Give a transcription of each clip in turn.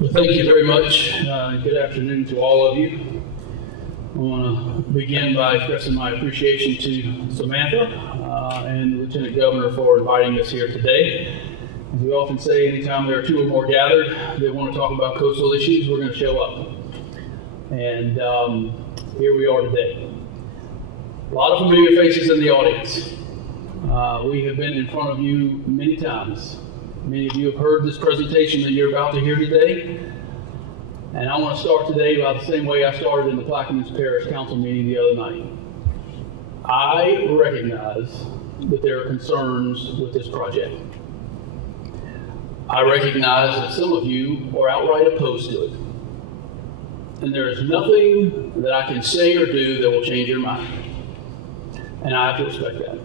Well, thank you very much. Good afternoon to all of you. I want to begin by expressing my appreciation to Samantha and the Lieutenant Governor for inviting us here today. As we often say, anytime there are two or more gathered that want to talk about coastal issues, we're going to show up. And here we are today. A lot of familiar faces in the audience. We have been in front of you many times. Many of you have heard this presentation that you're about to hear today. And I want to start today by the same way I started in the Plaquemines Parish Council meeting the other night. I recognize that there are concerns with this project. I recognize that some of you are outright opposed to it. And there is nothing that I can say or do that will change your mind. And I have to respect that.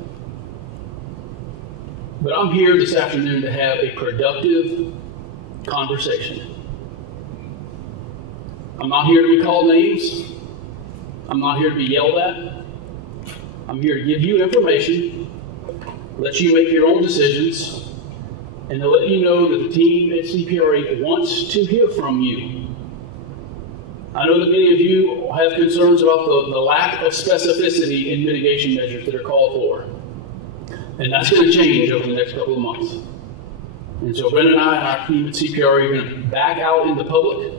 But I'm here this afternoon to have a productive conversation. I'm not here to be called names. I'm not here to be yelled at. I'm here to give you information, let you make your own decisions, and to let you know that the team at CPRA wants to hear from you. I know that many of you have concerns about the lack of specificity in mitigation measures that are called for. And that's going to change over the next couple of months. And so Brenda and I and our team at CPRA are going to back out in the public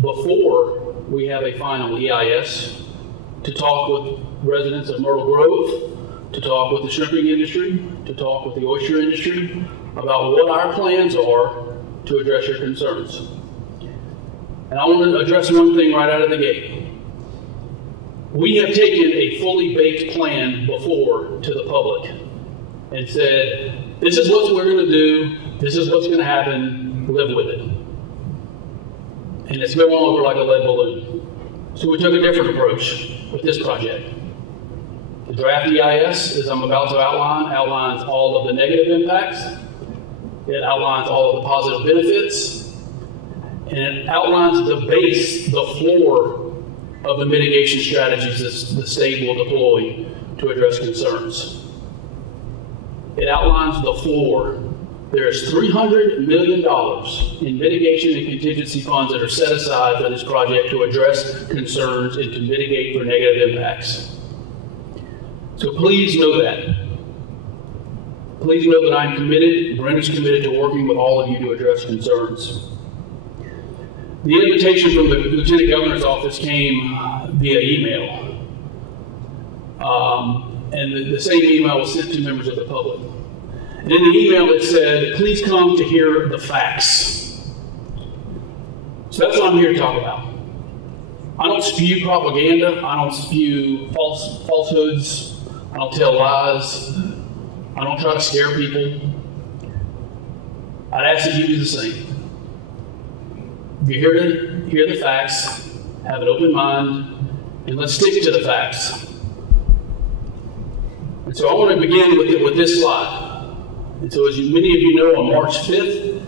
before we have a final EIS to talk with residents of Myrtle Grove, to talk with the shrimping industry, to talk with the oyster industry about what our plans are to address your concerns. And I want to address one thing right out of the gate. We have taken a fully baked plan before to the public and said, this is what we're going to do, this is what's going to happen, live with it. And it's going over like a lead balloon. So we took a different approach with this project. The draft EIS, as I'm about to outline, outlines all of the negative impacts, it outlines all of the positive benefits, and it outlines the base, the floor of the mitigation strategies the state will deploy to address concerns. It outlines the floor. There is $300 million in mitigation and contingency funds that are set aside for this project to address concerns and to mitigate for negative impacts. So please know that. Please know that I'm committed, Brenda's committed to working with all of you to address concerns. The invitation from the Lieutenant Governor's office came via email. And the same email was sent to members of the public. And in the email it said, please come to hear the facts. So that's what I'm here to talk about. I don't spew propaganda. I don't spew falsehoods. I don't tell lies. I don't try to scare people. I'd ask that you do the same. If you're here to hear the facts, have an open mind, and let's stick to the facts. And so I want to begin with this slide. And so as many of you know, on March 5th,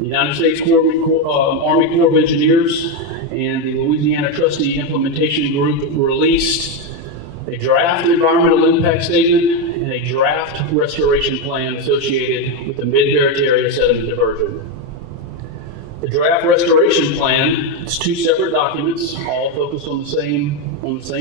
the United States Army Corps of Engineers and the Louisiana Trustee Implementation Group released a draft environmental impact statement and a draft restoration plan associated with the Mid-Barataria sediment diversion. The draft restoration plan, it's two separate documents, all focused on the same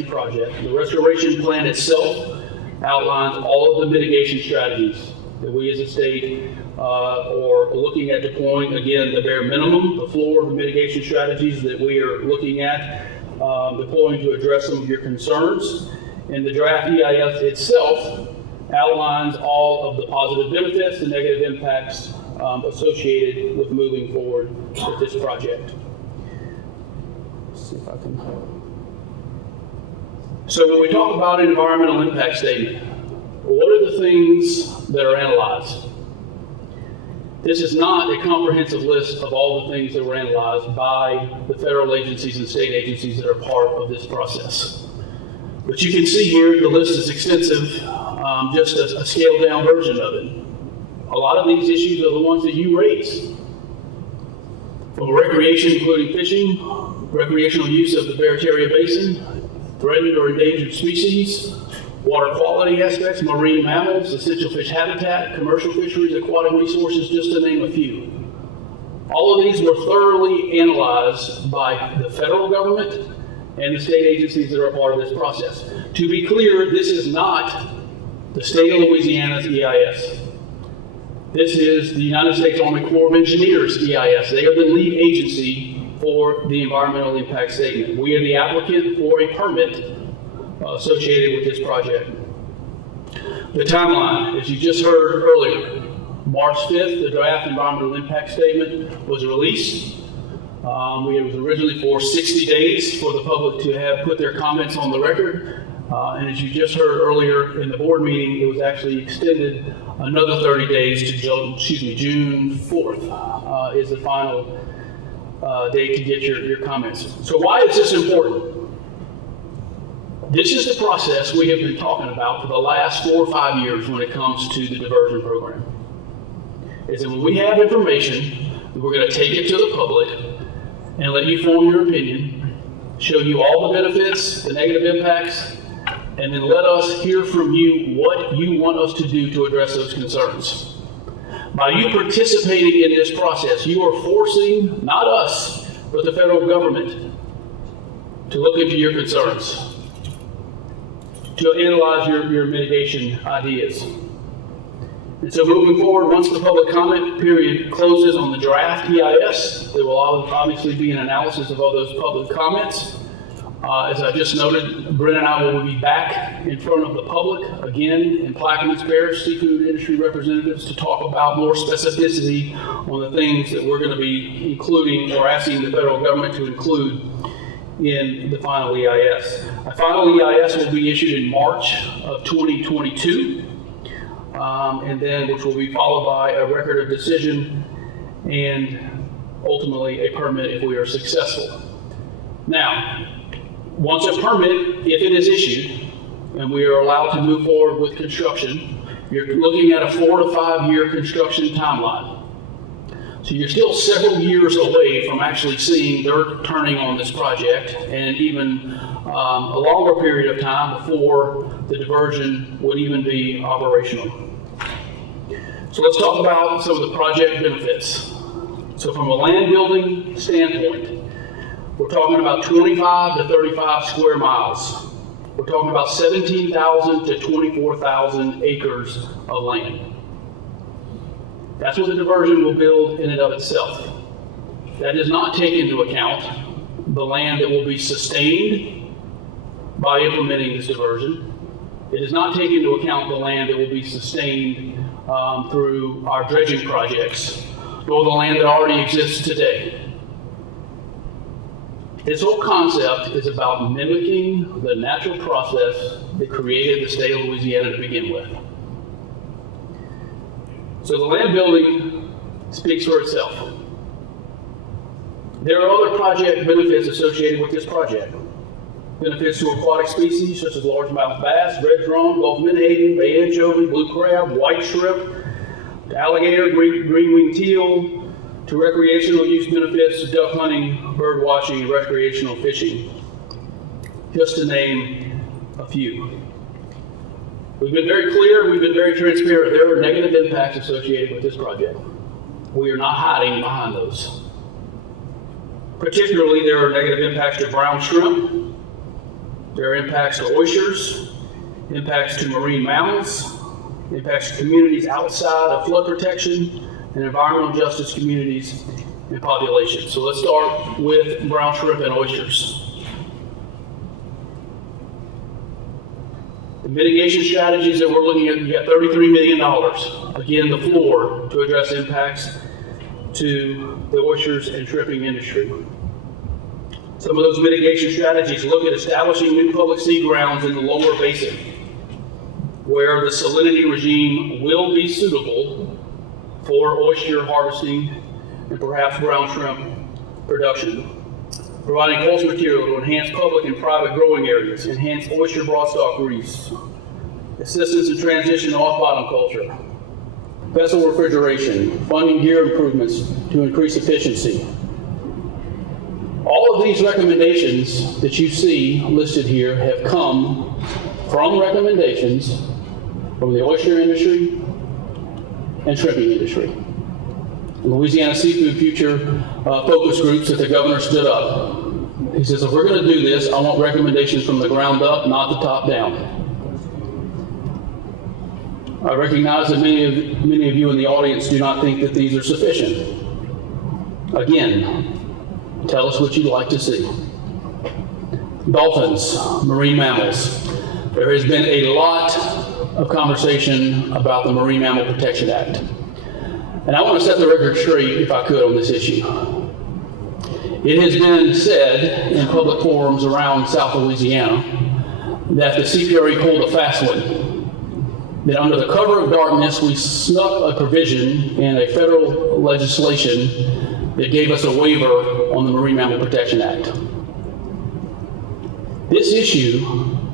project. The restoration plan itself outlines all of the mitigation strategies that we as a state are looking at deploying. Again, the bare minimum, the floor of the mitigation strategies that we are looking at deploying to address some of your concerns. And the draft EIS itself outlines all of the positive benefits and negative impacts associated with moving forward with this project. Let's see if I can. So when we talk about an environmental impact statement, what are the things that are analyzed? This is not a comprehensive list of all the things that were analyzed by the federal agencies and state agencies that are part of this process. But you can see here the list is extensive, just a scaled down version of it. A lot of these issues are the ones that you raise. From recreation, including fishing, recreational use of the Barataria Basin, threatened or endangered species, water quality aspects, marine mammals, essential fish habitat, commercial fisheries, aquatic resources, just to name a few. All of these were thoroughly analyzed by the federal government and the state agencies that are a part of this process. To be clear, this is not the state of Louisiana's EIS. This is the United States Army Corps of Engineers EIS. They are the lead agency for the environmental impact statement. We are the applicant for a permit associated with this project. The timeline, as you just heard earlier, March 5th, the draft environmental impact statement was released. It was originally for 60 days for the public to have put their comments on the record. And as you just heard earlier in the board meeting, it was actually extended another 30 days to June 4th is the final date to get your comments. So why is this important? This is the process we have been talking about for the last 4 or 5 years when it comes to the diversion program. Is that when we have information, we're going to take it to the public and let you form your opinion, show you all the benefits, the negative impacts, and then let us hear from you what you want us to do to address those concerns. By you participating in this process, you are forcing, not us, but the federal government to look into your concerns, to analyze your mitigation ideas. And so moving forward, once the public comment period closes on the draft EIS, there will obviously be an analysis of all those public comments. As I just noted, Brent and I will be back in front of the public again in Plaquemines Parish seafood industry representatives to talk about more specificity on the things that we're going to be including or asking the federal government to include in the final EIS. A final EIS will be issued in March of 2022, and then which will be followed by a record of decision and ultimately a permit if we are successful. Now, once a permit, if it is issued, and we are allowed to move forward with construction, you're looking at a 4 to 5 year construction timeline. So you're still several years away from actually seeing dirt turning on this project, and even a longer period of time before the diversion would even be operational. So let's talk about some of the project benefits. So from a land building standpoint, we're talking about 25 to 35 square miles. We're talking about 17,000 to 24,000 acres of land. That's what the diversion will build in and of itself. That does not take into account the land that will be sustained by implementing this diversion. It does not take into account the land that will be sustained through our dredging projects, nor the land that already exists today. This whole concept is about mimicking the natural process that created the state of Louisiana to begin with. So the land building speaks for itself. There are other project benefits associated with this project. Benefits to aquatic species such as largemouth bass, red drum, Gulf menhaden, bay anchovy, blue crab, white shrimp, to alligator, green-winged teal, to recreational use benefits, to duck hunting, bird watching, and recreational fishing, just to name a few. We've been very clear, we've been very transparent. There are negative impacts associated with this project. We are not hiding behind those. Particularly, there are negative impacts to brown shrimp, there are impacts to oysters, impacts to marine mammals, impacts to communities outside of flood protection, and environmental justice communities and populations. So let's start with brown shrimp and oysters. The mitigation strategies that we're looking at, you got $33 million, again, the floor to address impacts to the oysters and shrimping industry. Some of those mitigation strategies look at establishing new public sea grounds in the lower basin, where the salinity regime will be suitable for oyster harvesting and perhaps brown shrimp production. Providing coastal material to enhance public and private growing areas, enhance oyster broadstock reefs, assistance in transition to off-bottom culture, vessel refrigeration, funding gear improvements to increase efficiency. All of these recommendations that you see listed here have come from recommendations from the oyster industry and shrimping industry. Louisiana Seafood Future focus groups that the governor stood up. He says, if we're going to do this, I want recommendations from the ground up, not the top down. I recognize that many of you in the audience do not think that these are sufficient. Again, tell us what you'd like to see. Dolphins, marine mammals. There has been a lot of conversation about the Marine Mammal Protection Act. And I want to set the record straight, if I could, on this issue. It has been said in public forums around South Louisiana that the CPRE pulled a fast one, that under the cover of darkness, we snuck a provision in a federal legislation that gave us a waiver on the Marine Mammal Protection Act. This issue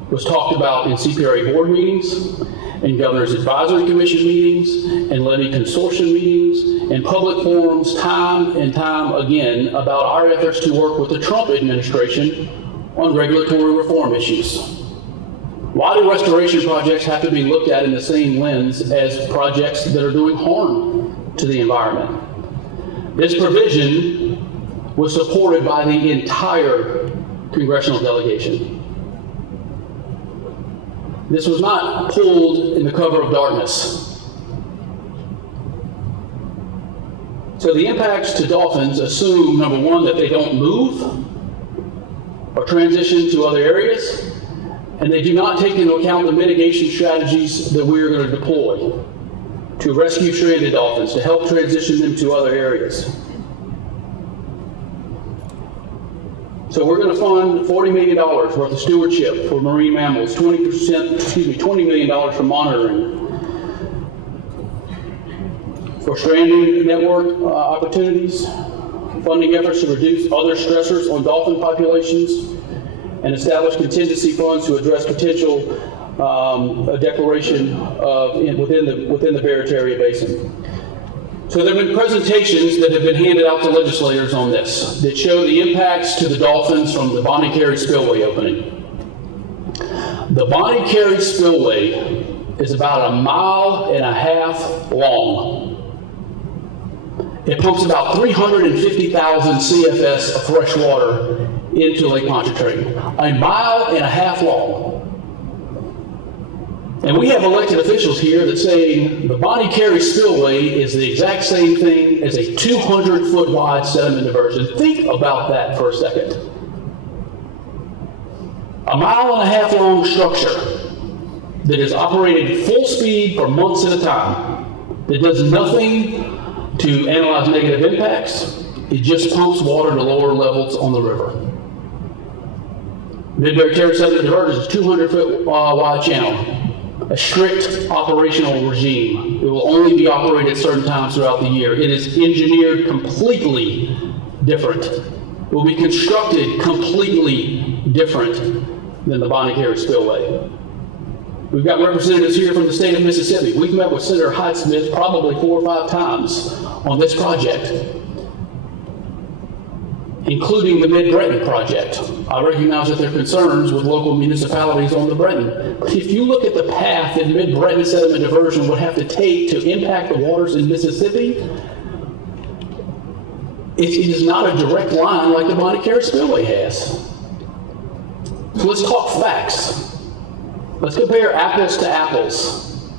was talked about in CPRE board meetings, in Governor's Advisory Commission meetings, and levy consortium meetings, and public forums time and time again about our efforts to work with the Trump administration on regulatory reform issues. Why do restoration projects have to be looked at in the same lens as projects that are doing harm to the environment? This provision was supported by the entire congressional delegation. This was not pulled in the cover of darkness. So the impacts to dolphins assume, number one, that they don't move or transition to other areas, and they do not take into account the mitigation strategies that we are going to deploy to rescue stranded dolphins, to help transition them to other areas. So we're going to fund $40 million worth of stewardship for marine mammals, $20 million for monitoring, for stranding network opportunities, funding efforts to reduce other stressors on dolphin populations, and establish contingency funds to address potential declaration within the Barataria Basin. So there have been presentations that have been handed out to legislators on this that show the impacts to the dolphins from the Bonnie Carey spillway opening. The Bonnie Carey spillway is about 1.5 miles long. It pumps about 350,000 CFS of fresh water into Lake Pontchartrain. 1.5 miles long. And we have elected officials here that say the Bonnie Carey spillway is the exact same thing as a 200-foot wide sediment diversion. Think about that for a second. 1.5 miles long structure that is operated full speed for months at a time, that does nothing to analyze negative impacts. It just pumps water to lower levels on the river. Mid-Barataria sediment diversion is a 200-foot wide channel. A strict operational regime. It will only be operated at certain times throughout the year. It is engineered completely different. It will be constructed completely different than the Bonnie Carey spillway. We've got representatives here from the state of Mississippi. We've met with Senator Hyde-Smith probably 4 or 5 times on this project, including the Mid-Breton project. I recognize that there are concerns with local municipalities on the Breton. But if you look at the path that Mid-Breton sediment diversion would have to take to impact the waters in Mississippi, it is not a direct line like the Bonnie Carey spillway has. So let's talk facts. Let's compare apples to apples.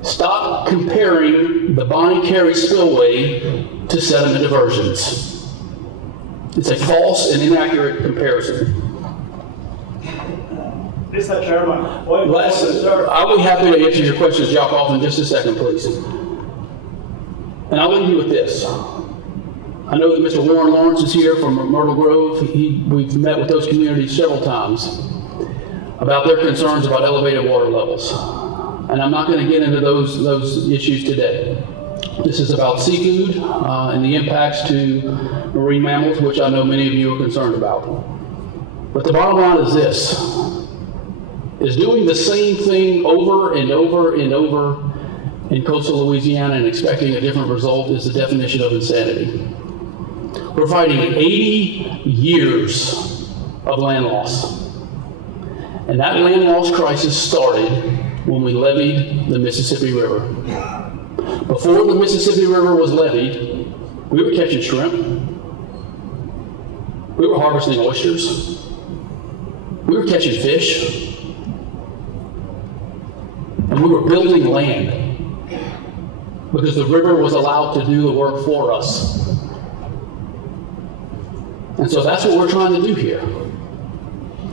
Stop comparing the Bonnie Carey spillway to sediment diversions. It's a false and inaccurate comparison. Mr. Chairman, I will be happy to answer your questions, Jakoff, in just a second, please. And I'll leave you with this. I know that Mr. Warren Lawrence is here from Myrtle Grove. We've met with those communities several times about their concerns about elevated water levels. And I'm not going to get into those issues today. This is about seafood and the impacts to marine mammals, which I know many of you are concerned about. But the bottom line is this, is doing the same thing over and over and over in coastal Louisiana and expecting a different result is the definition of insanity. We're fighting 80 years of land loss. And that land loss crisis started when we levied the Mississippi River. Before the Mississippi River was levied, we were catching shrimp. We were harvesting oysters. We were catching fish. And we were building land because the river was allowed to do the work for us. And so that's what we're trying to do here,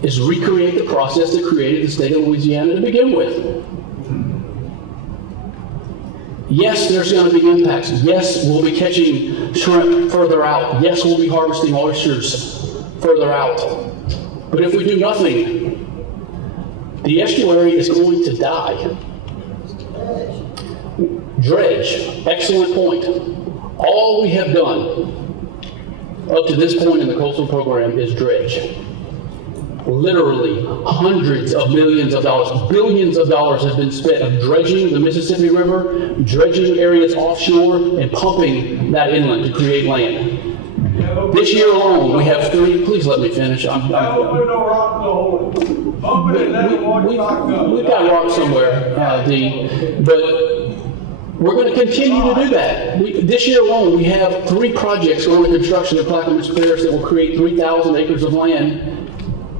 is recreate the process that created the state of Louisiana to begin with. Yes, there's going to be impacts. Yes, we'll be catching shrimp further out. Yes, we'll be harvesting oysters further out. But if we do nothing, the estuary is going to die. Dredge, excellent point. All we have done up to this point in the coastal program is dredge. Literally hundreds of millions of dollars, billions of dollars have been spent of dredging the Mississippi River, dredging areas offshore, and pumping that inland to create land. This year alone, we have three, please let me finish. We've got rocks somewhere, but we're going to continue to do that. This year alone, we have 3 projects going into construction in Plaquemines Parish that will create 3,000 acres of land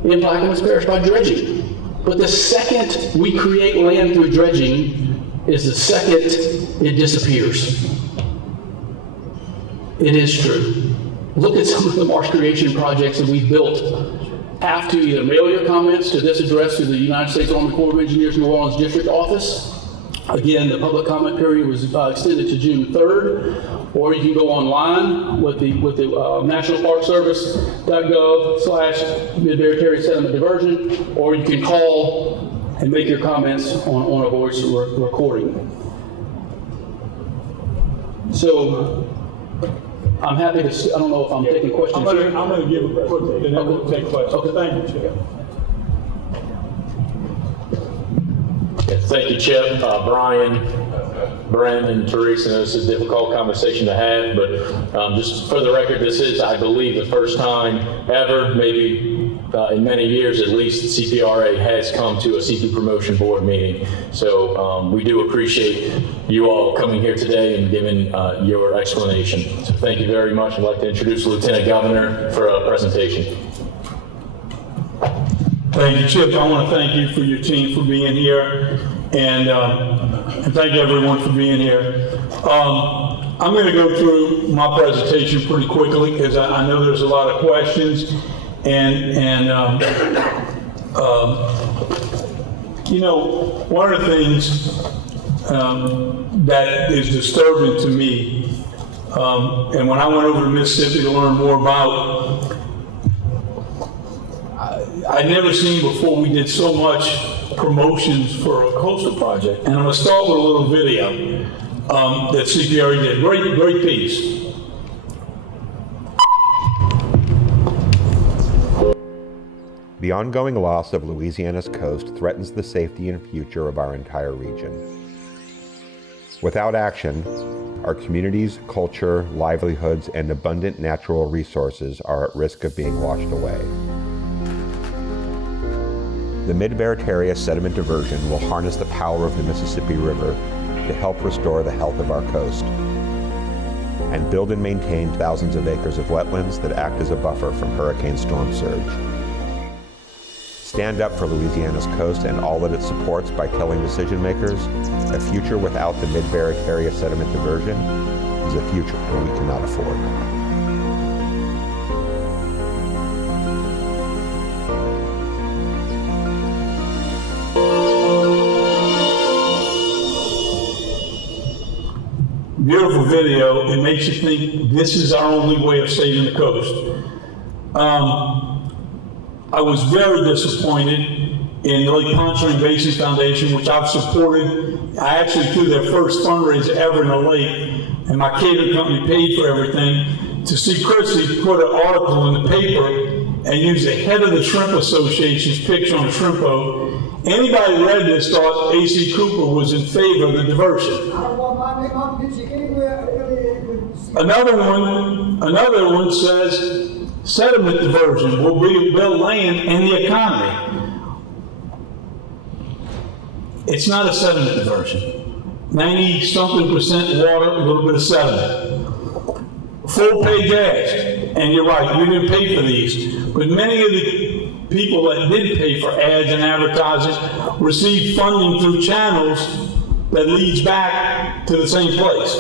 in Plaquemines Parish by dredging. But the second we create land through dredging is the second it disappears. It is true. Look at some of the marsh creation projects that we've built. Have to either mail your comments to this address to the United States Army Corps of Engineers New Orleans District Office. Again, the public comment period was extended to June 3rd, or you can go online with the nationalparkservice.gov/Mid-Barataria sediment diversion, or you can call and make your comments on a voice recording. So I'm happy to, I don't know if I'm taking questions here. I'm going to give a quick, and then we'll take questions. Okay. Thank you, Chip. Thank you, Chip, Brian, Brandon, Teresa. This is a difficult conversation to have, but just for the record, this is, I believe, the first time ever, maybe in many years at least, CPRA has come to a CP Promotion Board meeting. So we do appreciate you all coming here today and giving your explanation. So thank you very much. I'd like to introduce the Lieutenant Governor for a presentation. Thank you, Chip. I want to thank you for your team for being here, and thank everyone for being here. I'm going to go through my presentation pretty quickly because I know there's a lot of questions, and you know, one of the things that is disturbing to me, and when I went over to Mississippi to learn more about, I'd never seen before we did so much promotions for a coastal project. And I'm going to start with a little video that CPRA did. Great piece. The ongoing loss of Louisiana's coast threatens the safety and future of our entire region. Without action, our communities, culture, livelihoods, and abundant natural resources are at risk of being washed away. The Mid-Barataria sediment diversion will harness the power of the Mississippi River to help restore the health of our coast and build and maintain thousands of acres of wetlands that act as a buffer from hurricane storm surge. Stand up for Louisiana's coast and all that it supports by telling decision makers a future without the Mid-Barataria sediment diversion is a future that we cannot afford. Beautiful video. It makes you think this is our only way of saving the coast. I was very disappointed in the Lake Pontchartrain Basin Foundation, which I've supported. I actually threw their first fundraiser ever in the lake, and my catering company paid for everything. To see Chrissy put an article in the paper and use the head of the Shrimp Association's picture on a shrimp boat. Anybody who read this thought A.C. Cooper was in favor of the diversion. Another one says sediment diversion will rebuild land and the economy. It's not a sediment diversion. 90-something% water, a little bit of sediment. Full-page ads, and you're right, we didn't pay for these, but many of the people that did pay for ads and advertising received funding through channels that leads back to the same place.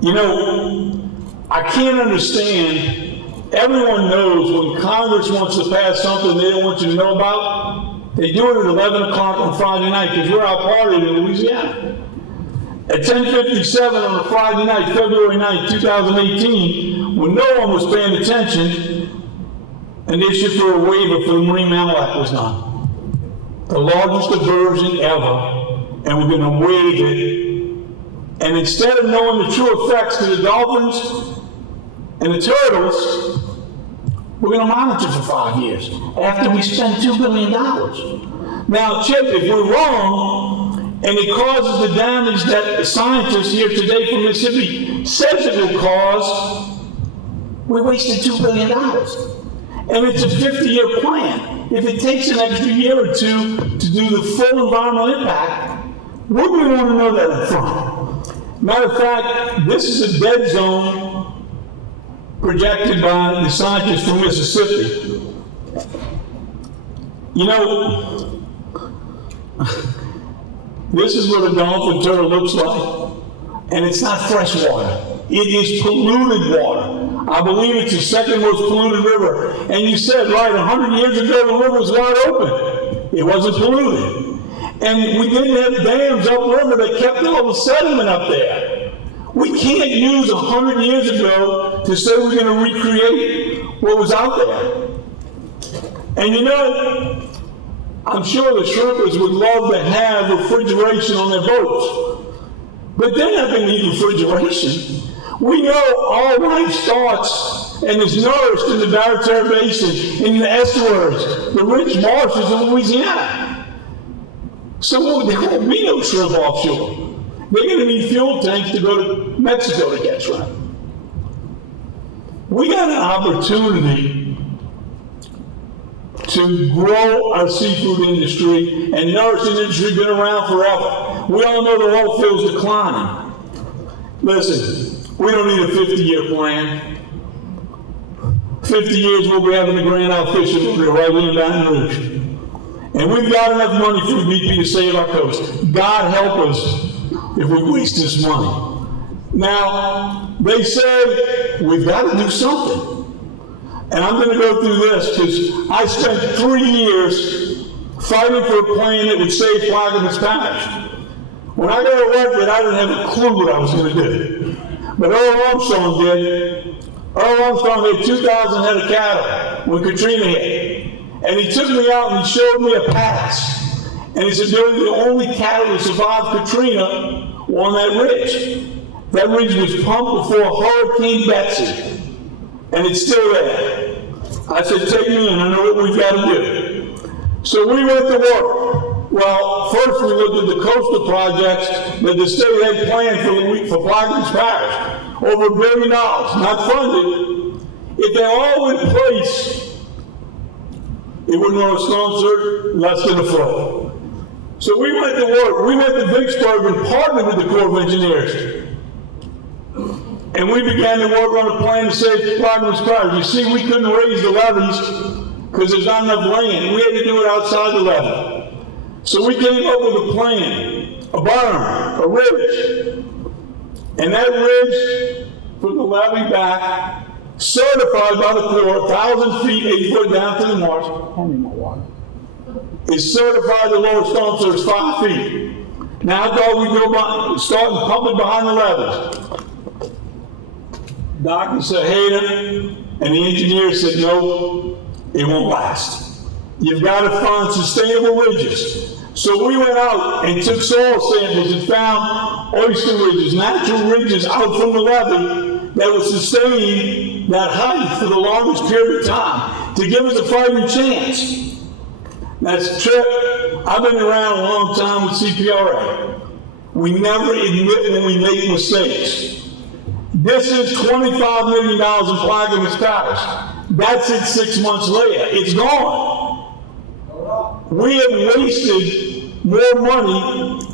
You know, I can't understand, everyone knows when Congress wants to pass something they don't want you to know about, they do it at 11 o'clock on Friday night, because we're out partying in Louisiana. At 10:57 on a Friday night, February 9th, 2018, when no one was paying attention, an issue for a waiver for the Marine Mammal Act was done. The largest diversion ever, and we're going to waive it. And instead of knowing the true effects to the dolphins and the turtles, we're going to monitor for 5 years after we spend $2 billion. Now, Chip, if we're wrong, and it causes the damage that the scientists here today from Mississippi says it will cause, we wasted $2 billion. And it's a 50-year plan. If it takes an extra year or two to do the full environmental impact, wouldn't we want to know that up front? Matter of fact, this is a dead zone projected by the scientists from Mississippi. You know, this is what a dolphin turtle looks like, and it's not fresh water. It is polluted water. I believe it's the second most polluted river. And you said, right, 100 years ago the river was wide open. It wasn't polluted. And we didn't have dams upriver that kept all the sediment up there. We can't use 100 years ago to say we're going to recreate what was out there. And you know, I'm sure the shrimpers would love to have refrigeration on their boats, but they're not going to need refrigeration. We know all life starts and is nourished in the Mid-Barataria Basin, in the estuaries, the rich marshes of Louisiana. So there won't be no shrimp offshore. They're going to need fuel tanks to go to Mexico to get shrimp. We got an opportunity to grow our seafood industry and nourish an industry that's been around forever. We all know the oil field's declining. Listen, we don't need a 50-year plan. 50 years we'll be having the Grand Isle fishing right here in Baton Rouge. And we've got enough money for the BP to save our coast. God help us if we waste this money. Now, they say we've got to do something. And I'm going to go through this because I spent 3 years fighting for a plan that would save Plaquemines Parish. When I got elected, I didn't have a clue what I was going to do. But Earl Armstrong did. Earl Armstrong had 2,000 head of cattle when Katrina hit. And he took me out and he showed me a pass. And he said, "They're the only cattle that survived Katrina were on that ridge." That ridge was pumped before Hurricane Betsy. And it's still there. I said, "Take me in, I know what we've got to do." So we went to work. Well, first we looked at the coastal projects that the state had planned for Plaquemines Parish. Over $1 billion, not funded. If they're all in place, it wouldn't run a storm surge less than a foot. So we went to work. We went to Vicksburg and partnered with the Corps of Engineers. And we began to work on a plan to save Plaquemines Parish. You see, we couldn't raise the levees because there's not enough land. We had to do it outside the levee. So we came up with a plan, a berm, a ridge. And that ridge put the levee back, certified by the Corps, 1,000 feet, 8 foot down to the marsh. I need more water. It's certified the lower storm surge 5 feet. Now I thought we'd go start and pump it behind the levees. Doctor said, "Hey," and the engineer said, "No, it won't last. You've got to find sustainable ridges." So we went out and took soil samples and found oyster ridges, natural ridges out from the levee that would sustain that height for the longest period of time to give us a fighting chance. That's true. I've been around a long time with CPRA. We never admit when we make mistakes. This is $25 million in Plaquemines Parish. That's it 6 months later. It's gone. We have wasted more money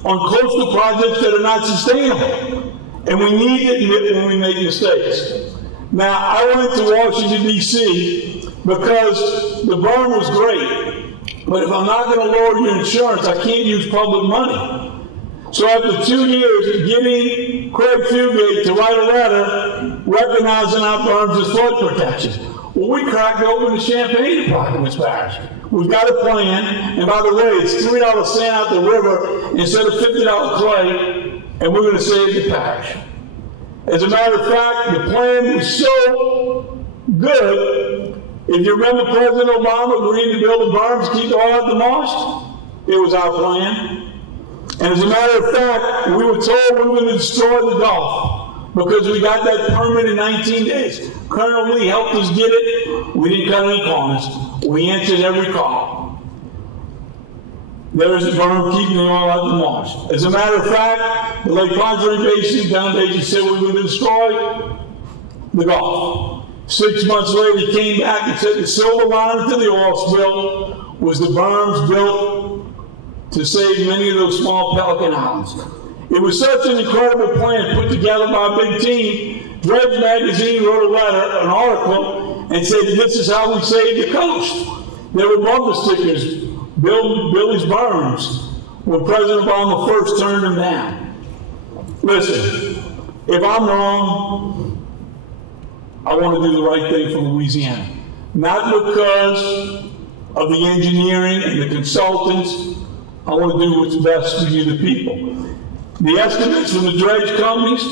on coastal projects that are not sustainable. And we need to admit when we make mistakes. Now, I went to Washington, D.C. because the berm was great. But if I'm not going to lower your insurance, I can't use public money. So after 2 years of getting Craig Fugate to write a letter recognizing our berms as flood protection, well, we cracked open the champagne department, Ms. Parrish. We've got a plan, and by the way, it's $3 sand out the river instead of $50 clay, and we're going to save the parish. As a matter of fact, the plan was so good. If you remember President Obama agreeing to build the berms to keep the oil out the marsh, it was our plan. And as a matter of fact, we were told we were going to destroy the Gulf because we got that permit in 19 days. Colonel Lee helped us get it. We didn't cut any corners. We answered every call. There is a berm keeping the oil out the marsh. As a matter of fact, the Lake Pontchartrain Basin Foundation said we were going to destroy the Gulf. 6 months later, he came back and said the silver lining to the oil spill was the berms built to save many of those small Pelican Islands. It was such an incredible plan put together by a big team. Dredge Magazine wrote a letter, an article, and said this is how we save the coast. There were bumper stickers, Billy's berms, when President Obama first turned them down. Listen, if I'm wrong, I want to do the right thing for Louisiana. Not because of the engineering and the consultants. I want to do what's best for you, the people. The estimates from the dredge companies,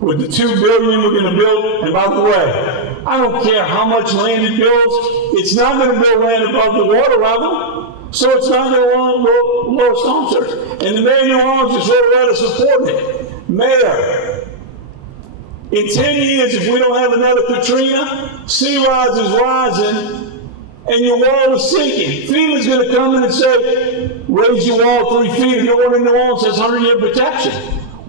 with the $2 billion we're going to build, and by the way, I don't care how much land it builds, it's not going to build land above the water level, so it's not going to lower storm surge. And the mayor of New Orleans just wrote a letter supporting it. Mayor, in 10 years, if we don't have another Katrina, sea rise is rising, and your wall is sinking. FEMA's going to come in and say, raise your wall 3 feet, and no one in New Orleans has 100-year protection.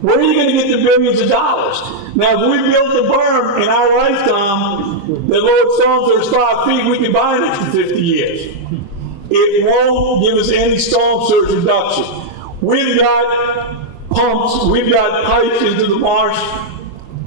Where are you going to get the billions of dollars? Now, if we built the berm in our lifetime that lowered storm surge 5 feet, we could buy an extra 50 years. It won't give us any storm surge reduction. We've got pumps, we've got pipes into the marsh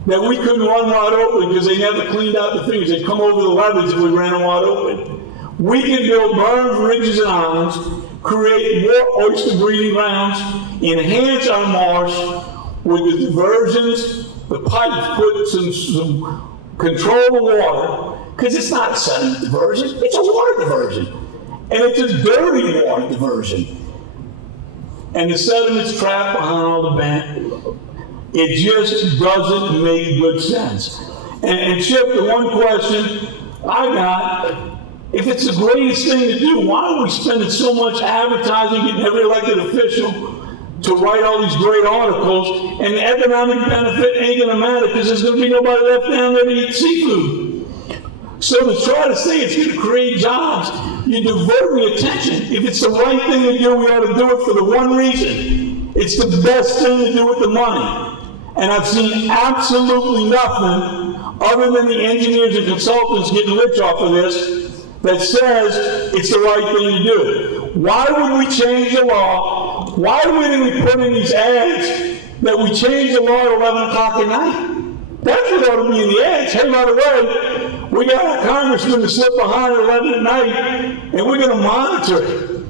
that we couldn't run wide open because they never cleaned out the fingers. They'd come over the levees if we ran them wide open. We can build berms, ridges, and islands, create more oyster breeding grounds, enhance our marsh with the diversions, the pipes, put some control of water, because it's not a sediment diversion, it's a water diversion. And it's a dirty water diversion. And the sediment's trapped behind all the bank. It just doesn't make good sense. And Chip, the one question I got, if it's the greatest thing to do, why are we spending so much advertising, getting every elected official to write all these great articles, and the economic benefit ain't gonna matter because there's gonna be nobody left down there to eat seafood. So to try to say it's gonna create jobs, you're diverting attention. If it's the right thing to do, we ought to do it for the one reason. It's the best thing to do with the money. And I've seen absolutely nothing other than the engineers and consultants getting rich off of this that says it's the right thing to do. Why would we change the law? Why would we put in these ads that we change the law at 11 o'clock at night? That's what ought to be in the ads. Hey, by the way, we got a congressman to slip behind at 11 at night, and we're going to monitor it.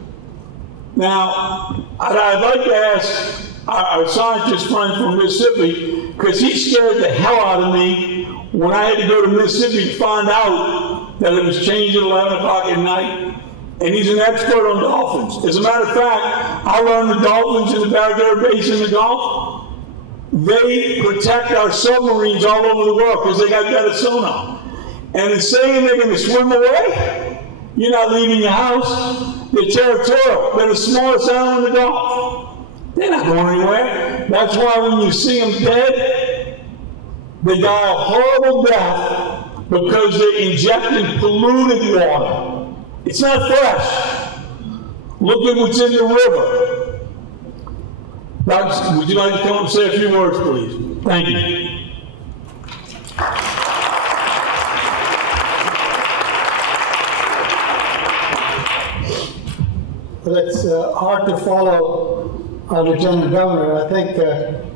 Now, I'd like to ask our scientist friend from Mississippi, because he scared the hell out of me when I had to go to Mississippi to find out that it was changed at 11 o'clock at night. And he's an expert on dolphins. As a matter of fact, I learned the dolphins in the Barataria Basin in the Gulf, they protect our submarines all over the world because they got better sonar. And it's saying they're going to swim away. You're not leaving your house. They're territorial. They're the smallest animal in the Gulf. They're not going anywhere. That's why when you see them dead, they die a horrible death because they're injecting polluted water. It's not fresh. Look at what's in the river. Now, would you like to come up and say a few words, please? Thank you. Let's hard to follow our Lieutenant Governor. I think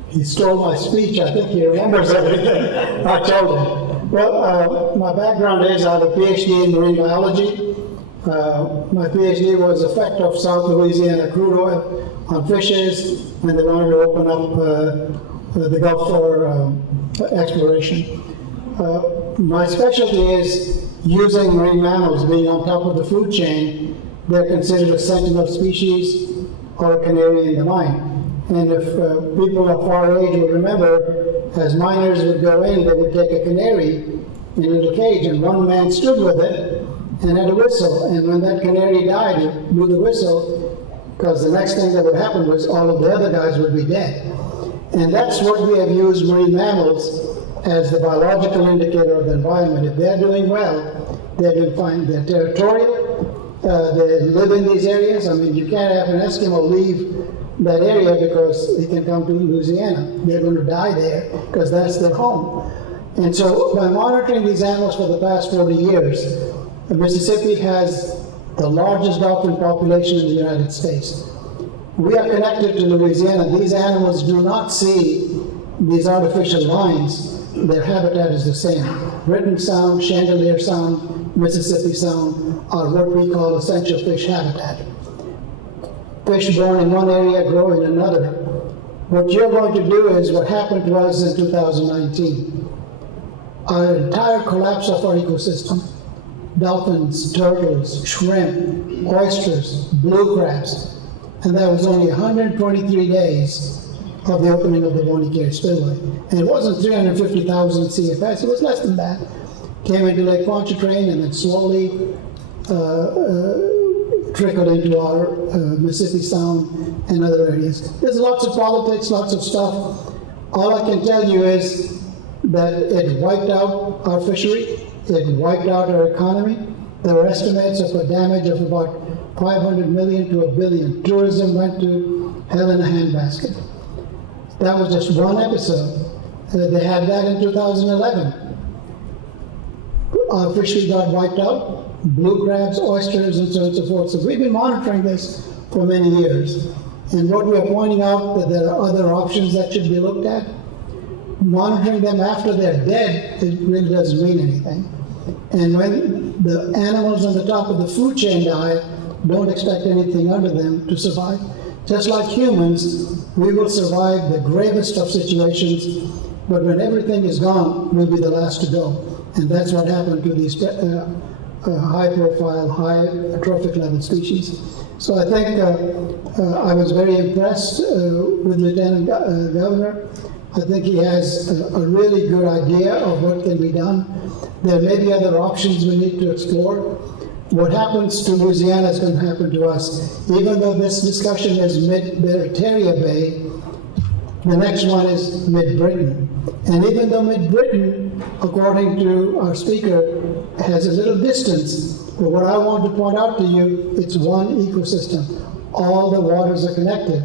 he stole my speech. I think he remembers everything I told him. Well, my background is I have a PhD in marine biology. My PhD was effect of South Louisiana crude oil on fishes, and they wanted to open up the Gulf for exploration. My specialty is using marine mammals being on top of the food chain. They're considered a sentinel species or a canary in the mine. And if people of our age will remember, as miners would go in, they would take a canary in a little cage, and one man stood with it and had a whistle. And when that canary died, he blew the whistle, because the next thing that would happen was all of the other guys would be dead. And that's what we have used marine mammals as the biological indicator of the environment. If they're doing well, they're doing fine. They're territorial, they live in these areas. I mean, you can't have an Eskimo leave that area because they can come to Louisiana. They're going to die there because that's their home. And so by monitoring these animals for the past 40 years, Mississippi has the largest dolphin population in the United States. We are connected to Louisiana. These animals do not see these artificial lines. Their habitat is the same. Britain Sound, Chandelier Sound, Mississippi Sound are what we call essential fish habitat. Fish born in one area grow in another. What you're going to do is what happened to us in 2019. Our entire collapse of our ecosystem, dolphins, turtles, shrimp, oysters, blue crabs, and that was only 123 days of the opening of the Bonnie Cave Spillway. And it wasn't 350,000 CFS, it was less than that. Came into Lake Pontchartrain and then slowly trickled into our Mississippi Sound and other areas. There's lots of politics, lots of stuff. All I can tell you is that it wiped out our fishery, it wiped out our economy. There were estimates of a damage of about 500 million to $1 billion. Tourism went to hell in a handbasket. That was just one episode. They had that in 2011. Our fishery got wiped out, blue crabs, oysters, and so on and so forth. So we've been monitoring this for many years. And what we're pointing out that there are other options that should be looked at. Monitoring them after they're dead, it really doesn't mean anything. And when the animals on the top of the food chain die, don't expect anything under them to survive. Just like humans, we will survive the gravest of situations, but when everything is gone, we'll be the last to go. And that's what happened to these high-profile, high-trophic level species. So I think I was very impressed with Lieutenant Governor. I think he has a really good idea of what can be done. There may be other options we need to explore. What happens to Louisiana is going to happen to us. Even though this discussion is Mid-Barataria Bay, the next one is Mid-Britain. And even though Mid-Britain, according to our speaker, has a little distance, but what I want to point out to you, it's one ecosystem. All the waters are connected.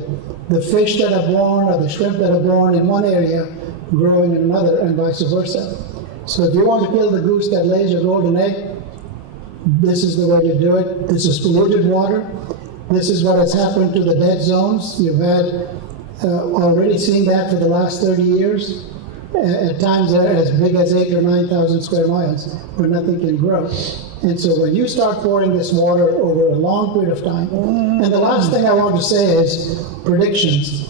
The fish that are born or the shrimp that are born in one area growing in another, and vice versa. So if you want to kill the goose that lays your golden egg, this is the way to do it. This is polluted water. This is what has happened to the dead zones. You've had already seen that for the last 30 years. At times they're as big as 8,000 or 9,000 square miles where nothing can grow. And so when you start pouring this water over a long period of time, and the last thing I want to say is predictions.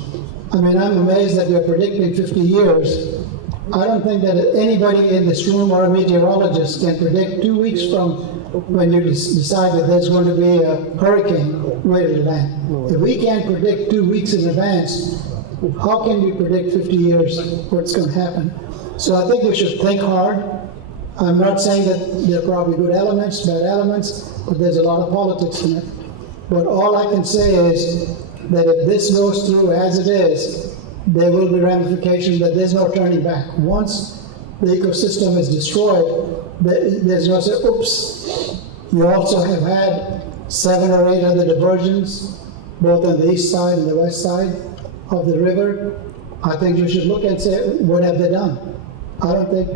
I mean, I'm amazed that we're predicting 50 years. I don't think that anybody in this room or a meteorologist can predict 2 weeks from when you decide that there's going to be a hurricane where it'll land. If we can't predict 2 weeks in advance, how can we predict 50 years what's going to happen? So I think we should think hard. I'm not saying that there are probably good elements, bad elements, but there's a lot of politics in it. But all I can say is that if this goes through as it is, there will be ramifications that there's no turning back. Once the ecosystem is destroyed, there's no say, oops. You also have had 7 or 8 other diversions, both on the east side and the west side of the river. I think you should look and say, what have they done? I don't think,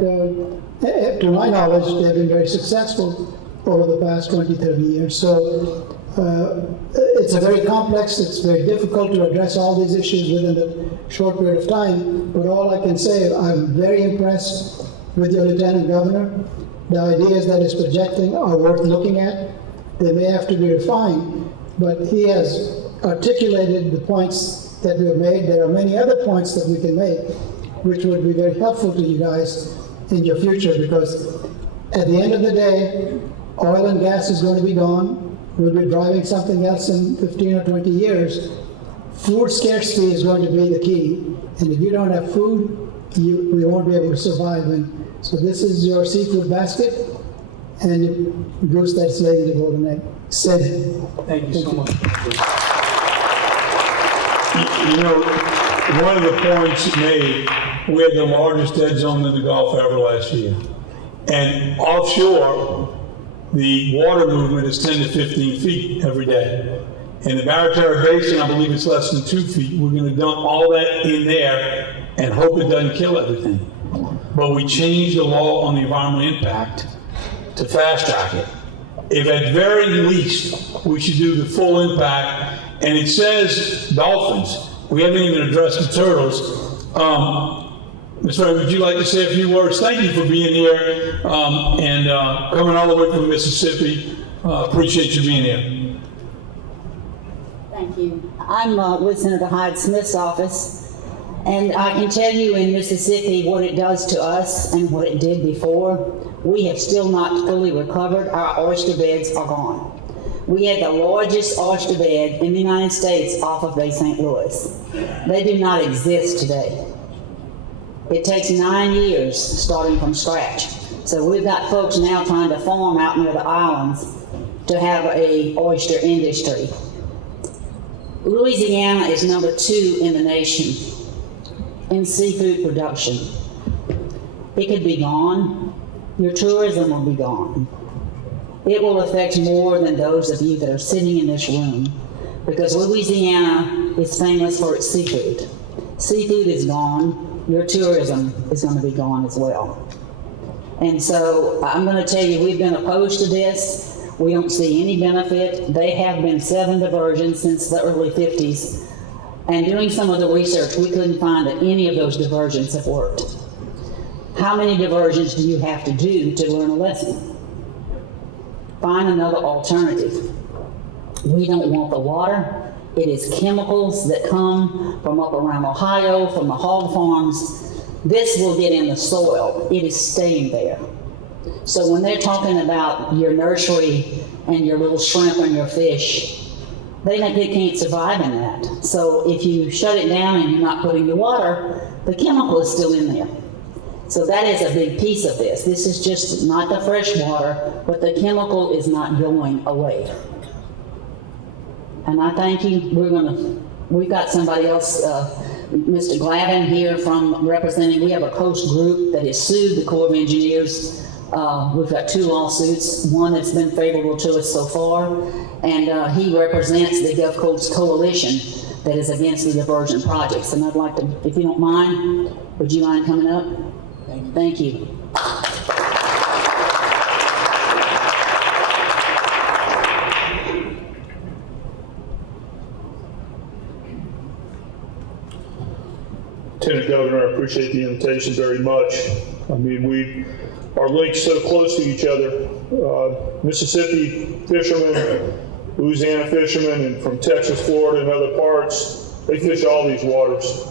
to my knowledge, they've been very successful over the past 20, 30 years. So It's a very complex, it's very difficult to address all these issues within a short period of time, but all I can say, I'm very impressed with your Lieutenant Governor. The ideas that he's projecting are worth looking at. They may have to be refined, but he has articulated the points that we have made. There are many other points that we can make, which would be very helpful to you guys in your future, because at the end of the day, oil and gas is going to be gone. We'll be driving something else in 15 or 20 years. Food scarcity is going to be the key. And if you don't have food, we won't be able to survive. And so this is your seafood basket, and the goose that's laying the golden egg. Said it. Thank you so much. You know, one of the points made, we had the largest dead zone in the Gulf ever last year. And offshore, the water movement is 10 to 15 feet every day. In the Mid-Barataria Basin, I believe it's less than 2 feet. We're going to dump all that in there and hope it doesn't kill everything. But we changed the law on the environmental impact to fast track it. If at very least, we should do the full impact, and it says dolphins. We haven't even addressed the turtles. Ms. Ray, would you like to say a few words? Thank you for being here and coming all the way from Mississippi. Appreciate you being here. Thank you. I'm with Senator Hyde Smith's office, and I can tell you in Mississippi what it does to us and what it did before. We have still not fully recovered. Our oyster beds are gone. We had the largest oyster bed in the United States off of Bay St. Louis. They do not exist today. It takes 9 years starting from scratch. So we've got folks now trying to farm out near the islands to have a oyster industry. Louisiana is number 2 in the nation in seafood production. It could be gone. Your tourism will be gone. It will affect more than those of you that are sitting in this room, because Louisiana is famous for its seafood. Seafood is gone. Your tourism is going to be gone as well. And so I'm going to tell you, we've been opposed to this. We don't see any benefit. They have been 7 diversions since the early 50s. And doing some of the research, we couldn't find that any of those diversions have worked. How many diversions do you have to do to learn a lesson? Find another alternative. We don't want the water. It is chemicals that come from up around Ohio, from the hog farms. This will get in the soil. It is staying there. So when they're talking about your nursery and your little shrimp and your fish, they can't survive in that. So if you shut it down and you're not putting the water, the chemical is still in there. So that is a big piece of this. This is just not the fresh water, but the chemical is not going away. And I thank you. We've got somebody else, Mr. Glavin here from representing, we have a coast group that has sued the Corps of Engineers. We've got 2 lawsuits, one that's been favorable to us so far, and he represents the Gulf Coast Coalition that is against the diversion projects. And I'd like to, if you don't mind, would you mind coming up? Thank you. Lieutenant Governor, I appreciate the invitation very much. I mean, we are linked so close to each other. Mississippi fishermen, Louisiana fishermen, and from Texas, Florida, and other parts, they fish all these waters.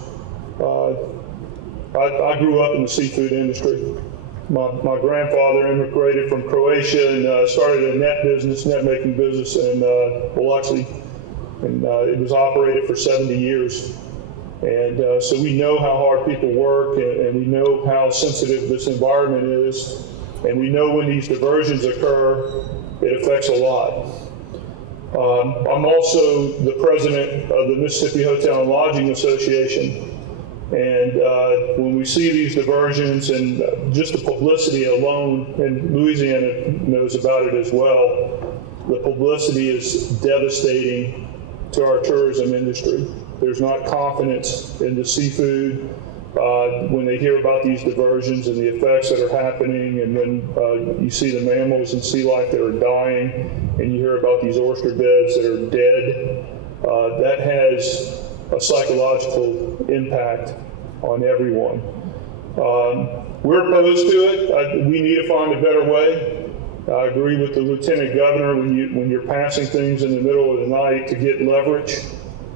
I grew up in the seafood industry. My grandfather immigrated from Croatia and started a net making business in Biloxi, and it was operated for 70 years. And so we know how hard people work, and we know how sensitive this environment is, and we know when these diversions occur, it affects a lot. I'm also the president of the Mississippi Hotel and Lodging Association, and when we see these diversions and just the publicity alone, and Louisiana knows about it as well, the publicity is devastating to our tourism industry. There's not confidence in the seafood when they hear about these diversions and the effects that are happening, and when you see the mammals and sea life that are dying, and you hear about these oyster beds that are dead, that has a psychological impact on everyone. We're opposed to it. We need to find a better way. I agree with the Lieutenant Governor when you're passing things in the middle of the night to get leverage,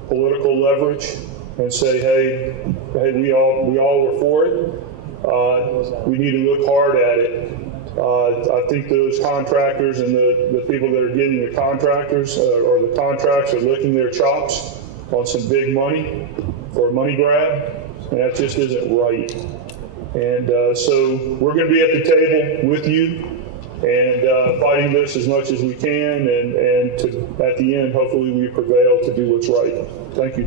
political leverage, and say, hey, we all were for it. We need to look hard at it. I think those contractors and the people that are getting the contractors or the contracts are licking their chops on some big money for a money grab, and that just isn't right. And so we're going to be at the table with you and fighting this as much as we can, and to, at the end, hopefully we prevail to do what's right. Thank you.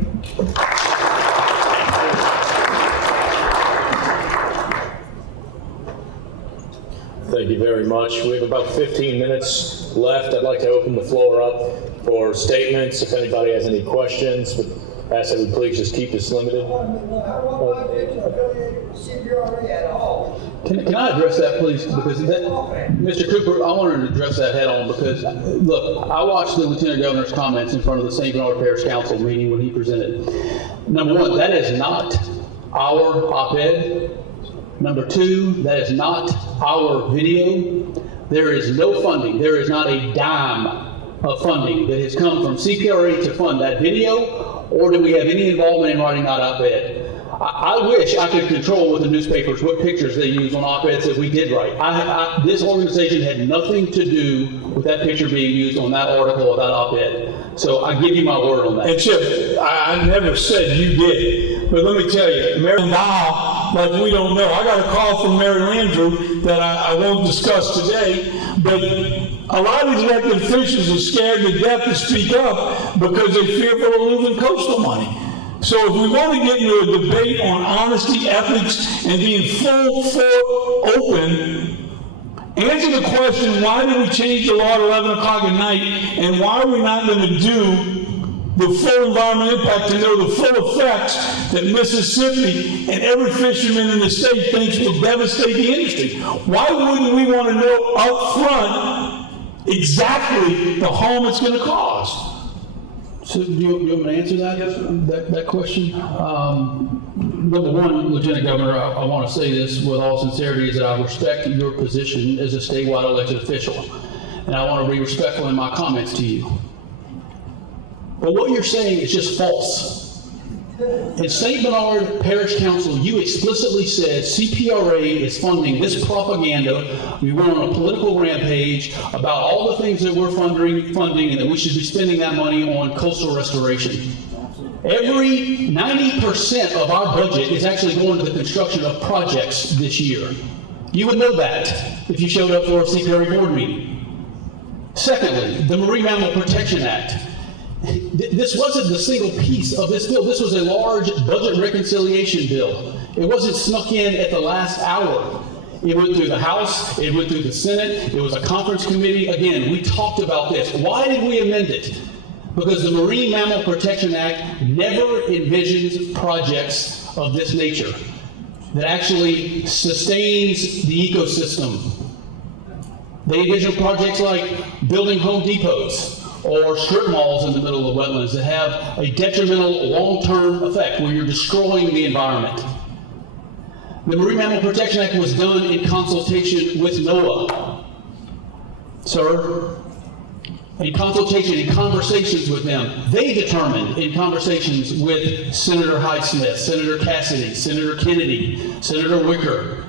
Thank you very much. We have about 15 minutes left. I'd like to open the floor up for statements. If anybody has any questions, but ask that we please just keep this limited. Can I address that, please? Because Mr. Cooper, I wanted to address that head on because, look, I watched the Lieutenant Governor's comments in front of the St. Bernard Parish Council meeting when he presented. Number one, that is not our op-ed. Number two, that is not our video. There is no funding. There is not a dime of funding that has come from CPRA to fund that video, or do we have any involvement in writing that op-ed? I wish I could control with the newspapers what pictures they use on op-eds that we did write. This organization had nothing to do with that picture being used on that article or that op-ed. So I give you my word on that. And Chip, I never said you did, but let me tell you, Mary now, like we don't know. I got a call from Mary Landrew that I won't discuss today, but a lot of these elected officials are scared to death to speak up because they're fearful of losing coastal money. So if we want to get into a debate on honesty, ethics, and being full open, answer the question, why did we change the law at 11 o'clock at night, and why are we not going to do the full environmental impact to know the full effects that Mississippi and every fisherman in the state thinks will devastate the industry? Why wouldn't we want to know up front exactly the harm it's going to cause? So do you want me to answer that question? Number one, Lieutenant Governor, I want to say this with all sincerity, is that I respect your position as a statewide elected official. And I want to be respectful in my comments to you. But what you're saying is just false. In St. Bernard Parish Council, you explicitly said CPRA is funding this propaganda. We went on a political rampage about all the things that we're funding and that we should be spending that money on coastal restoration. Every 90% of our budget is actually going to the construction of projects this year. You would know that if you showed up for a CPRA board meeting. Secondly, the Marine Mammal Protection Act. This wasn't the single piece of this bill. This was a large budget reconciliation bill. It wasn't snuck in at the last hour. It went through the House, it went through the Senate, it was a conference committee. Again, we talked about this. Why did we amend it? Because the Marine Mammal Protection Act never envisions projects of this nature that actually sustains the ecosystem. They envision projects like building Home Depots or strip malls in the middle of wetlands that have a detrimental long-term effect where you're destroying the environment. The Marine Mammal Protection Act was done in consultation with NOAA, sir. In consultation, in conversations with them. They determined in conversations with Senator Hyde-Smith, Senator Cassidy, Senator Kennedy, Senator Wicker,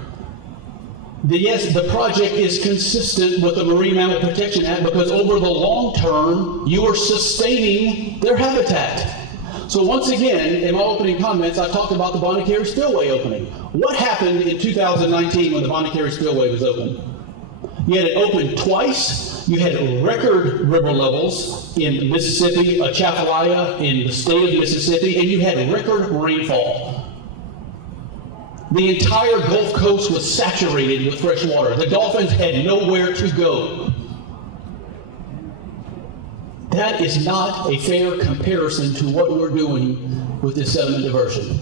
that yes, the project is consistent with the Marine Mammal Protection Act because over the long term, you are sustaining their habitat. So once again, in my opening comments, I talked about the Bonnie Carey Spillway opening. What happened in 2019 when the Bonnie Carey Spillway was open? You had it open twice. You had record river levels in Mississippi, Atchafalaya, in the state of Mississippi, and you had record rainfall. The entire Gulf Coast was saturated with fresh water. The dolphins had nowhere to go. That is not a fair comparison to what we're doing with this sediment diversion.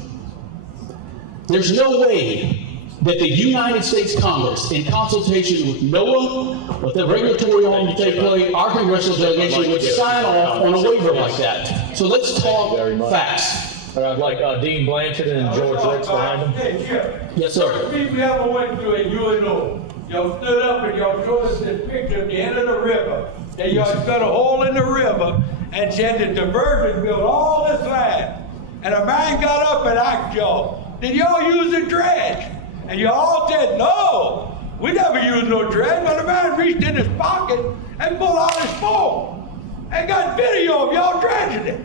There's no way that the United States Congress, in consultation with NOAA, with the regulatory arm to take place, our congressional delegation would sign off on a waiver like that. So let's talk facts. I'd like Dean Blanchard and George Ricks behind him. Hey, Chip. Yes, sir. First people ever went to a UNO. Y'all stood up and y'all showed us this picture at the end of the river. And y'all cut a hole in the river and said the diversion built all this land. And a man got up and asked y'all, did y'all use the dredge? And you all said, no, we never used no dredge. But the man reached in his pocket and pulled out his phone and got video of y'all dredging it.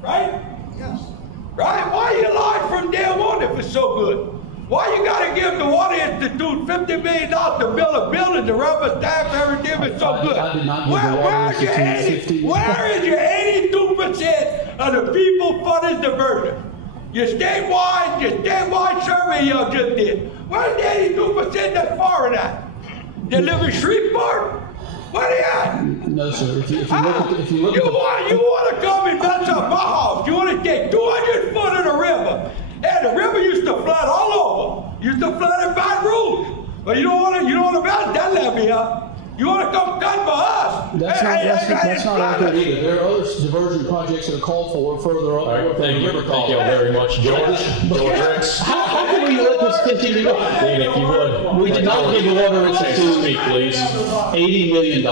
Right? Yes. Right? Why you lied from day one if it's so good? Why you gotta give the Water Institute $50 million to build a building, the rubber stamp, everything if it's so good? I did not give the Water Institute $50 million. Where is your 82% of the people for this diversion? Your statewide survey y'all just did. Where's the 82% that's for that? They live in Shreveport? Where they at? No, sir. If you look at You want to come and mess up my house. You want to take 200 foot of the river. And the river used to flood all over. Used to flood in Baton Rouge. But you don't want to mess that levee up. You want to come cut for us. That's not accurate either. There are other diversion projects that are called for further up. All right, thank you very much, George Ricks. How can we let this continue? Dean, if you would. We did not give the Water Institute Speak, please. $80 million.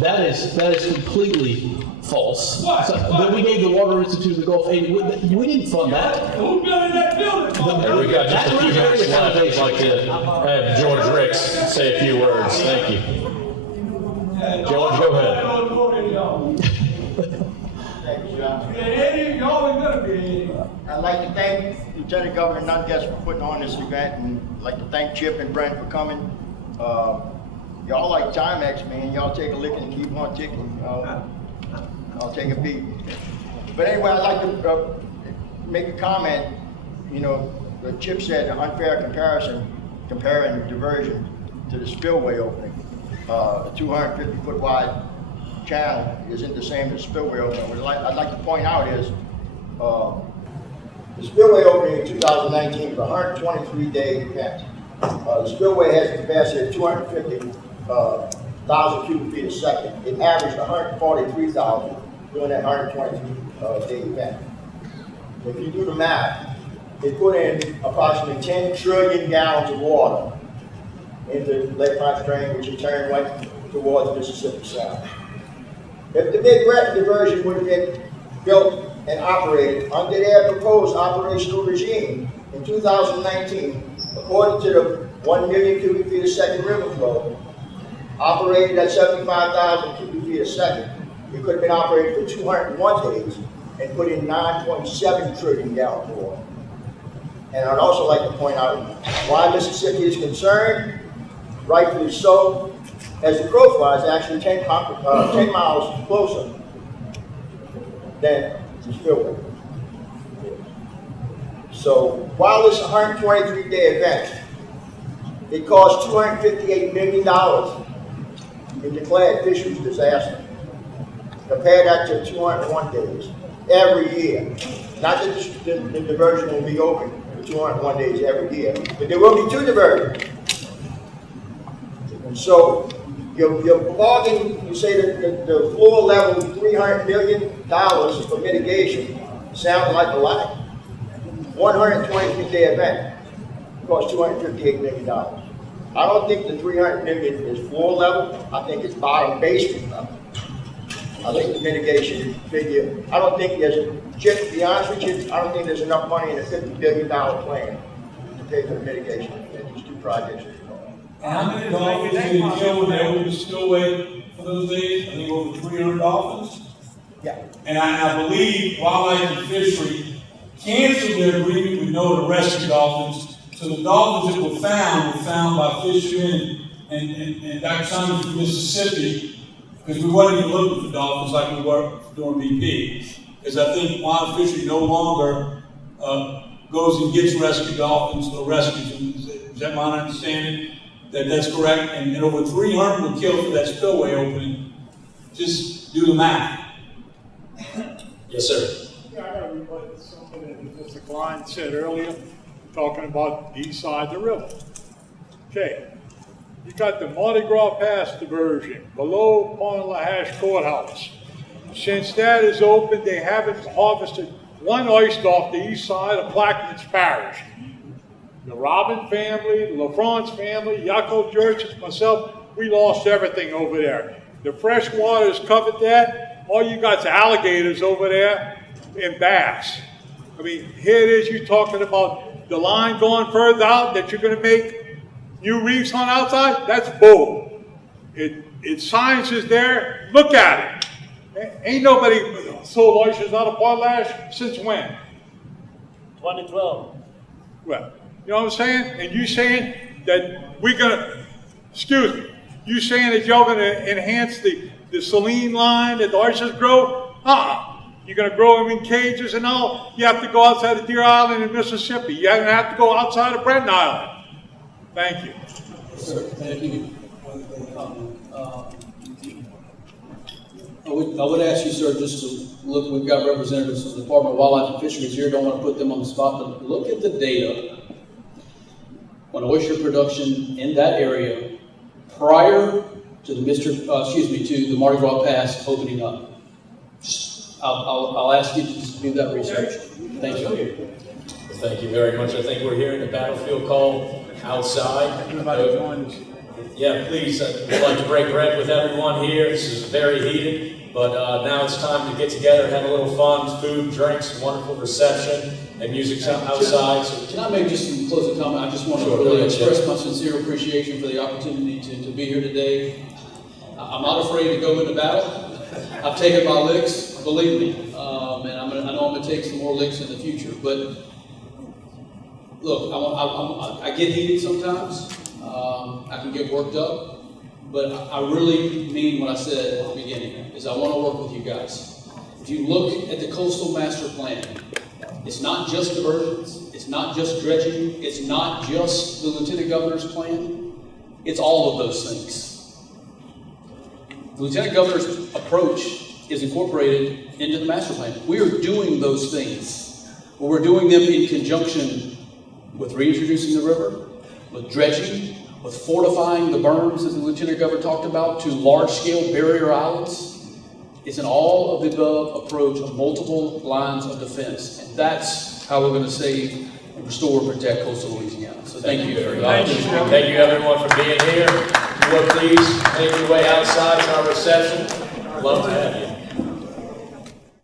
That is completely false. What? That we gave the Water Institute the Gulf aid. We didn't fund that. Who's building that building? We got just a few minutes left. I'd like to have George Ricks say a few words. Thank you. George, go ahead. I'd like to thank Lieutenant Governor Nunez for putting on this event, and I'd like to thank Chip and Brent for coming. Y'all like Timex, man. Y'all take a lick and keep on ticking. I'll take a beat. But anyway, I'd like to make a comment. You know, Chip said an unfair comparison, comparing diversion to the spillway opening. A 250-foot wide channel isn't the same as spillway opening. What I'd like to point out is the spillway opening in 2019 was a 123-day event. The spillway has a capacity of 250,000 cubic feet a second. It averaged 143,000 during that 123-day event. If you do the math, it put in approximately 10 trillion gallons of water into Lake Pontchartrain, which in turn went towards Mississippi Sound. If the big Breton diversion would have been built and operated under their proposed operational regime in 2019, according to the 1 million cubic feet a second river flow, operated at 75,000 cubic feet a second, it could have been operated for 201 days and put in 9.7 trillion gallons of water. And I'd also like to point out why Mississippi is concerned. Rightfully so, as the crow flies, actually 10 miles closer than the spillway. So while this 123-day event, it cost $258 million in declared fisheries disaster. Compare that to 201 days every year. Not that the diversion will be open for 201 days every year, but there will be 2 diversions. So your bargain, you say that the floor level $300 million for mitigation sounds like a lot. 123-day event costs $258 million. I don't think the $300 million is floor level. I think it's bottom basement level. I think the mitigation figure, I don't think there's, just to be honest with you, I don't think there's enough money in a $50 billion plan to pay for the mitigation in these 2 projects. How many dolphins did you kill when they opened the spillway for those days? I think over 300 dolphins. Yeah. And I believe Wildlife and Fishery canceled their agreement with NOAA to rescue dolphins. So the dolphins that were found by fishermen and Dr. Simon from Mississippi, because we weren't even looking for dolphins like we were during BP. Because I think Wildlife and Fishery no longer goes and gets rescued dolphins or rescues them. Is that my understanding? That's correct, and over 300 were killed for that spillway opening. Just do the math. Yes, sir. Yeah, I got to rebut something that Mr. Klein said earlier. talking about the east side of the river. Okay, you got the Mardi Gras Pass diversion below Pond-La-Hash Courthouse. Since that is open, they haven't harvested one oyster off the east side of Plaquemines Parish. The Robin family, the LaFrance family, Yaakov Jurgens, myself, we lost everything over there. The fresh water has covered that. All you got is alligators over there and bass. I mean, here it is, you're talking about the line going further out that you're going to make new reefs on outside. That's bull. Science is there. Look at it. Ain't nobody sold oysters out of Pond-La-Hash since when? 2012. Well, you know what I'm saying? And you saying that we're gonna, excuse me, you saying that y'all gonna enhance the saline line that the oysters grow? You're gonna grow them in cages and all. You have to go outside of Deer Island in Mississippi. You have to go outside of Brenton Island. Thank you. Sir, thank you. I would ask you, sir, just to look, we've got representatives from the Department of Wildlife and Fisheries here, don't want to put them on the spot, but look at the data on oyster production in that area prior to the Mardi Gras Pass opening up. I'll ask you to do that research. Thank you. Thank you very much. I think we're hearing the battlefield call outside. Yeah, please, I'd like to break bread with everyone here. This is very heated, but now it's time to get together, have a little fun, food, drinks, wonderful reception, and music outside. Can I make just some closing comment? I just want to really express my sincere appreciation for the opportunity to be here today. I'm not afraid to go into battle. I've taken my licks, believe me, and I know I'm going to take some more licks in the future. But look, I get heated sometimes. I can get worked up, but I really mean what I said at the beginning, is I want to work with you guys. If you look at the coastal master plan, it's not just diversions, it's not just dredging, it's not just the Lieutenant Governor's plan, it's all of those things. The Lieutenant Governor's approach is incorporated into the master plan. We are doing those things, but we're doing them in conjunction with reintroducing the river, with dredging, with fortifying the berms, as the Lieutenant Governor talked about, to large-scale barrier islands. It's an all-of-the-above approach of multiple lines of defense, and that's how we're going to save and restore and protect coastal Louisiana. So thank you very much. Thank you, everyone, for being here. If you would please make your way outside to our reception. Love to have you.